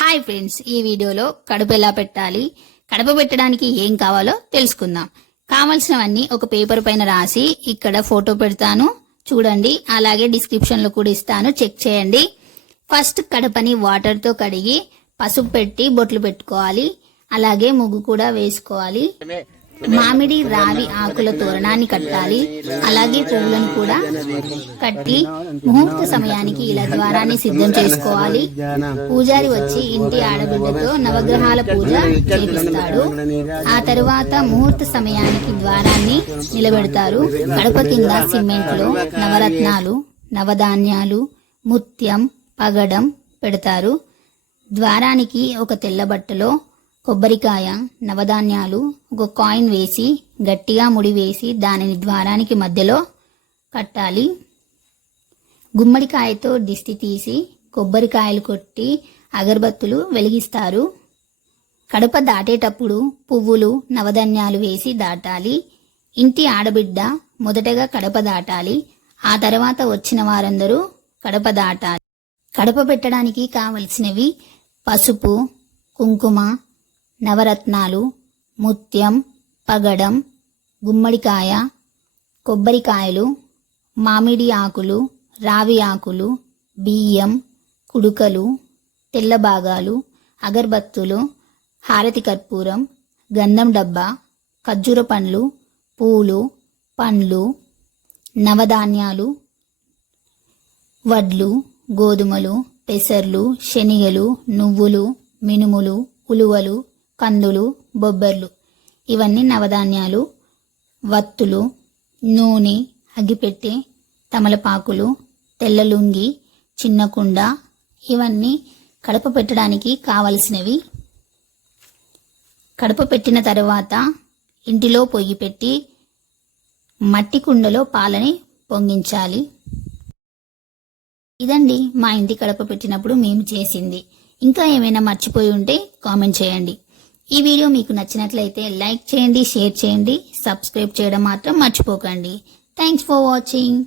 Hi friends, ఈ వీడియోలో కడుపు ఎలా పెట్టాలి, కడుపు పెట్టడానికి ఏం కావాలో తెలుసుకుందాం. కావాల్సినవన్నీ ఒక పేపర్ పైన రాసి ఇక్కడ ఫోటో పెడతాను చూడండి. అలాగే డిస్క్రిప్షన్ లో కూడా ఇస్తాను, చెక్ చేయండి. ఫస్ట్ కడపని వాటర్ తో కడిగి పసుపు పెట్టి బొట్లు పెట్టుకోవాలి. అలాగే ముగ్గు కూడా వేసుకోవాలి. మామిడి రావి ఆకుల తోరణాన్ని కట్టాలి. అలాగే పువ్వులను కూడా కట్టి ముహూర్త సమయానికి ఇలా ద్వారాన్ని సిద్ధం చేసుకోవాలి. పూజారి వచ్చి ఇంటి ఆడబిడ్డతో నవగ్రహాల పూజ చేపిస్తాడు. ఆ తరువాత ముహూర్త సమయానికి ద్వారాన్ని నిలబెడతారు. గడప కింద సిమెంట్ లో నవరత్నాలు, నవధాన్యాలు, ముత్యం, పగడం పెడతారు. ద్వారానికి ఒక తెల్ల బట్టలో కొబ్బరికాయ, నవధాన్యాలు, ఒక కాయిన్ వేసి గట్టిగా ముడి వేసి దానిని ద్వారానికి మధ్యలో కట్టాలి. గుమ్మడికాయతో దిష్టి తీసి కొబ్బరికాయలు కొట్టి అగరబత్తులు వెలిగిస్తారు. కడప దాటేటప్పుడు పువ్వులు, నవధాన్యాలు వేసి దాటాలి. ఇంటి ఆడబిడ్డ మొదటగా కడప దాటాలి. ఆ తర్వాత వచ్చిన వారందరూ కడప దాటాలి. కడప పెట్టడానికి కావలసినవి పసుపు, కుంకుమ, నవరత్నాలు, ముత్యం, పగడం, గుమ్మడికాయ, కొబ్బరికాయలు, మామిడి ఆకులు, రావి ఆకులు, బియ్యం, కుడుకలు, తెల్ల భాగాలు, అగరబత్తులు, హారతి కర్పూరం, గంధం డబ్బా, ఖర్జూర పండ్లు, పూలు, పండ్లు, నవధాన్యాలు, వడ్లు, గోధుమలు, పెసర్లు, శనిగలు, నువ్వులు, మినుములు, ఉలువలు, కందులు, బొబ్బర్లు, ఇవన్నీ నవధాన్యాలు. వత్తులు, నూనె, అగ్గిపెట్టె, తమలపాకులు, తెల్ల లుంగి, చిన్న కుండ, ఇవన్నీ కడప పెట్టడానికి కావలసినవి. కడప పెట్టిన తర్వాత ఇంటిలో పొయ్యి పెట్టి మట్టి కుండలో పాలని పొంగించాలి. ఇదండి మా ఇంటి కడప పెట్టినప్పుడు మేము చేసింది. ఇంకా ఏమైనా మర్చిపోయి ఉంటే కామెంట్ చేయండి. ఈ వీడియో మీకు నచ్చినట్లయితే లైక్ చేయండి, షేర్ చేయండి, సబ్స్క్రైబ్ చేయడం మాత్రం మర్చిపోకండి. Thanks for watching.